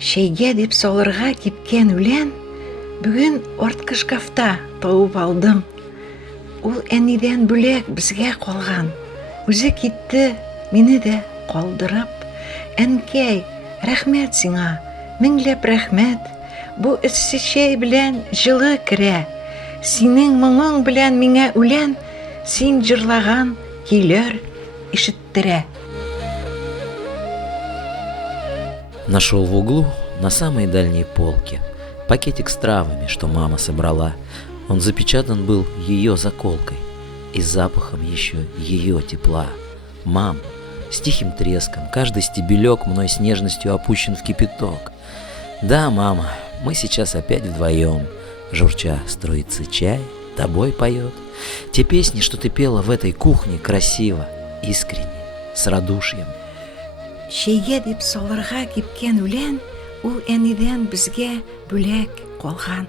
Шәйгә дип салырга кипкән үлән бүген арткы шкафта табып алдым. Ул әнидән бүләк безгә калган. Үзе китте, мине дә калдырып. Әнкәй, рәхмәт сиңа, меңләп рәхмәт. Бу эссе чәй белән җылы керә. Синең моңың белән миңа үлән, син җырлаган көйләр ишеттерә. Нашел в углу, на самой дальней полке, пакетик с травами, что мама собрала. Он запечатан был ее заколкой и запахом еще ее тепла. Мам, с тихим треском, каждый стебелек мной с нежностью опущен в кипяток. Да, мама, мы сейчас опять вдвоем. Журча струится чай, тобой поет. Те песни, что ты пела в этой кухне, красиво, искренне, с радушием. Шәйгә дип салырга кипкән үлән ул әнидән безгә бүләк калган.